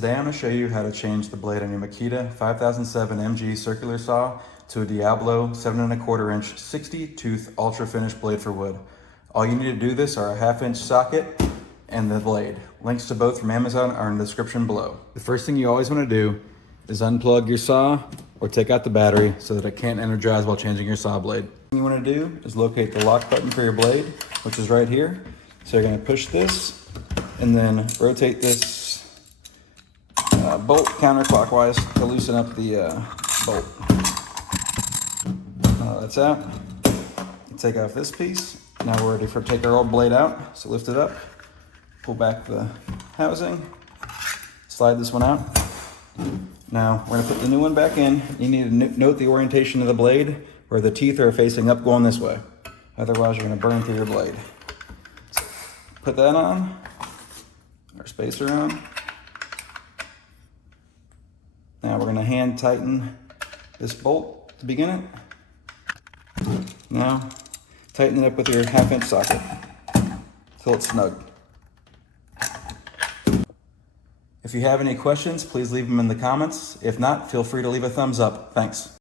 Today I'm going to show you how to change the blade on your Makita 5007 MG circular saw to a Diablo 7 1/4 inch 60 tooth ultra finish blade for wood. All you need to do this are a 1/2 inch socket and the blade. Links to both from Amazon are in the description below. The first thing you always want to do is unplug your saw or take out the battery so that it can't energize while changing your saw blade. What you want to do is locate the lock button for your blade, which is right here. So you're going to push this and then rotate this bolt counterclockwise to loosen up the bolt. That's out. Take off this piece. Now we're ready to take our old blade out. So lift it up, pull back the housing, slide this one out. Now we're going to put the new one back in. You need to note the orientation of the blade where the teeth are facing up going this way. Otherwise you're going to burn through your blade. So put that on, our spacer on. Now we're going to hand tighten this bolt to begin it. Now tighten it up with your 1/2 inch socket till it's snug. If you have any questions, please leave them in the comments. If not, feel free to leave a thumbs up. Thanks.